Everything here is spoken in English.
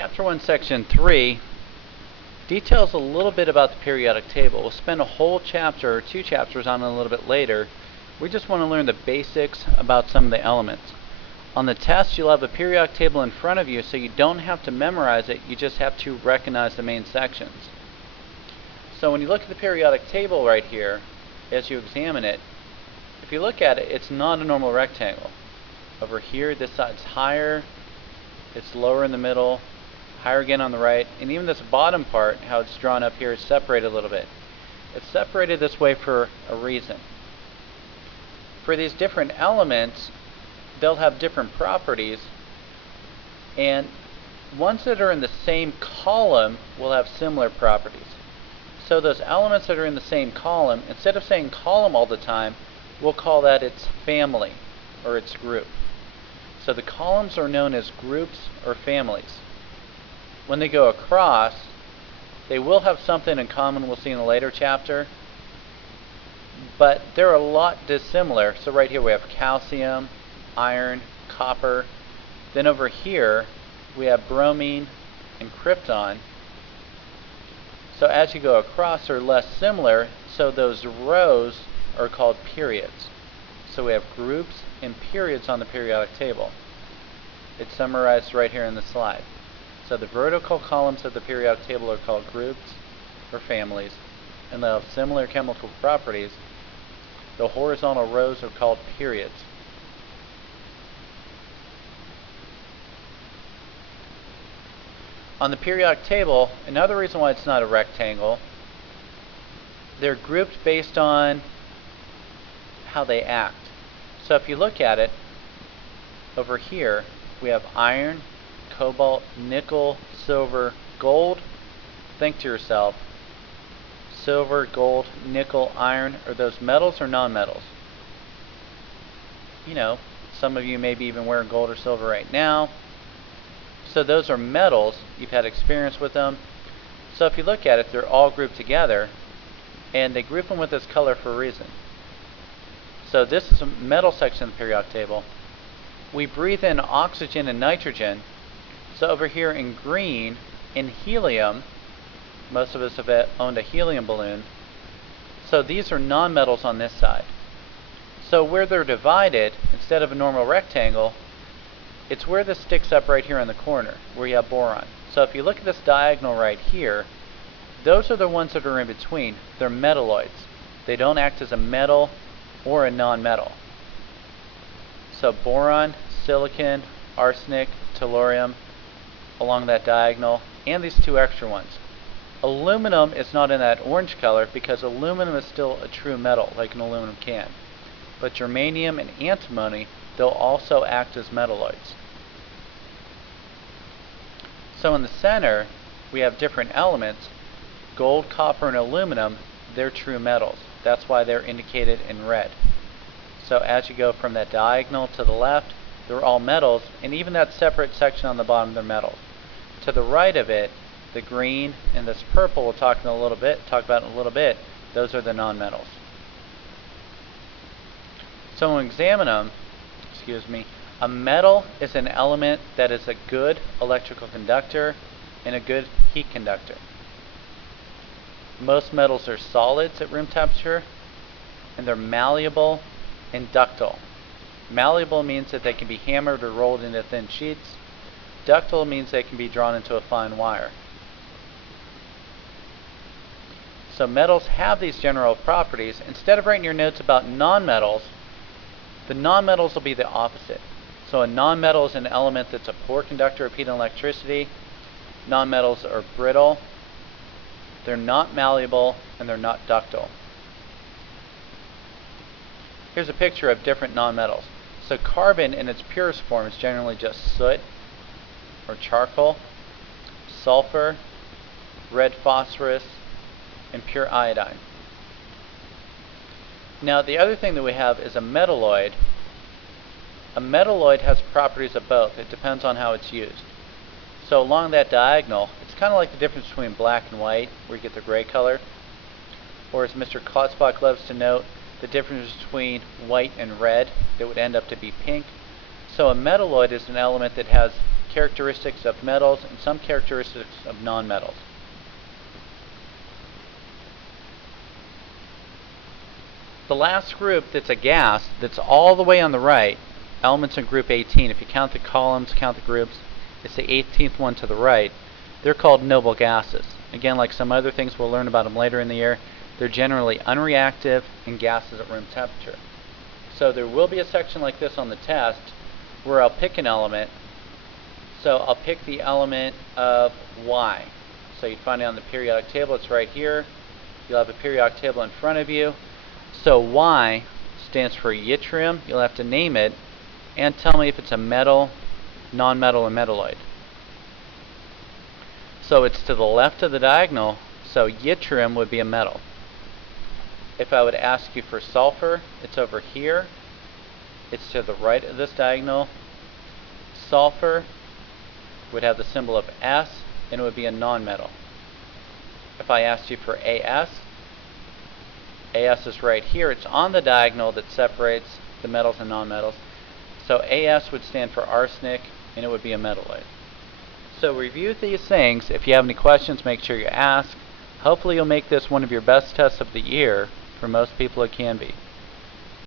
Chapter 1, Section 3 details a little bit about the periodic table. We'll spend a whole chapter or two chapters on it a little bit later. We just want to learn the basics about some of the elements. On the test, you'll have a periodic table in front of you, so you don't have to memorize it, you just have to recognize the main sections. So when you look at the periodic table right here, as you examine it, if you look at it, it's not a normal rectangle. Over here, this side's higher, it's lower in the middle, higher again on the right, and even this bottom part, how it's drawn up here, is separated a little bit. It's separated this way for a reason. For these different elements, they'll have different properties, and ones that are in the same column will have similar properties. So those elements that are in the same column, instead of saying column all the time, we'll call that its family or its group. So the columns are known as groups or families. When they go across, they will have something in common we'll see in a later chapter, but they're a lot dissimilar. So right here we have calcium, iron, copper. Then over here we have bromine and krypton. So as you go across, they're less similar, so those rows are called periods. So we have groups and periods on the periodic table. It's summarized right here in the slide. So the vertical columns of the periodic table are called groups or families, and they'll have similar chemical properties. The horizontal rows are called periods. On the periodic table, another reason why it's not a rectangle, they're grouped based on how they act. So if you look at it, over here we have iron, cobalt, nickel, silver, gold. Think to yourself, silver, gold, nickel, iron, are those metals or non-metals? You know, some of you may be even wearing gold or silver right now. So those are metals. You've had experience with them. So if you look at it, they're all grouped together, and they group them with this color for a reason. So this is a metal section of the periodic table. We breathe in oxygen and nitrogen. So over here in green, in helium, most of us have owned a helium balloon. So these are nonmetals on this side. So where they're divided, instead of a normal rectangle, it's where this sticks up right here in the corner, where you have boron. So if you look at this diagonal right here, those are the ones that are in between. They're metalloids. They don't act as a metal or a non-metal. So boron, silicon, arsenic, tellurium, along that diagonal, and these two extra ones. Aluminum is not in that orange color because aluminum is still a true metal, like an aluminum can. But germanium and antimony, they'll also act as metalloids. So in the center, we have different elements. Gold, copper, and aluminum, they're true metals. That's why they're indicated in red. So as you go from that diagonal to the left, they're all metals, and even that separate section on the bottom, they're metals. To the right of it, the green and this purple we'll talk about in a little bit, those are the nonmetals. So when we examine them, a metal is an element that is a good electrical conductor and a good heat conductor. Most metals are solids at room temperature, and they're malleable and ductile. Malleable means that they can be hammered or rolled into thin sheets. Ductile means they can be drawn into a fine wire. So metals have these general properties. Instead of writing your notes about nonmetals, the nonmetals will be the opposite. So a nonmetal is an element that's a poor conductor of heat and electricity. Nonmetals are brittle, they're not malleable, and they're not ductile. Here's a picture of different nonmetals. So carbon in its purest form is generally just soot or charcoal, sulfur, red phosphorus, and pure iodine. Now the other thing that we have is a metalloid. A metalloid has properties of both. It depends on how it's used. So along that diagonal, it's kind of like the difference between black and white, where you get the gray color. Or as Mr. Klotzbach loves to note, the difference between white and red that would end up to be pink. So a metalloid is an element that has characteristics of metals and some characteristics of nonmetals. The last group that's a gas, that's all the way on the right, elements in group 18, if you count the columns, count the groups, it's the 18th one to the right. They're called noble gases. Again, like some other things, we'll learn about them later in the year. They're generally unreactive and gases at room temperature. So there will be a section like this on the test where I'll pick an element. So I'll pick the element of Y. So you'd find it on the periodic table. It's right here. You'll have a periodic table in front of you. So Y stands for yttrium. You'll have to name it and tell me if it's a metal, nonmetal, or metalloid. So it's to the left of the diagonal, so yttrium would be a metal. If I would ask you for sulfur, it's over here. It's to the right of this diagonal. Sulfur would have the symbol of S, and it would be a nonmetal. If I asked you for AS, AS is right here. It's on the diagonal that separates the metals and nonmetals. So AS would stand for arsenic, and it would be a metalloid. So review these things. If you have any questions, make sure you ask. Hopefully you'll make this one of your best tests of the year. For most people it can be.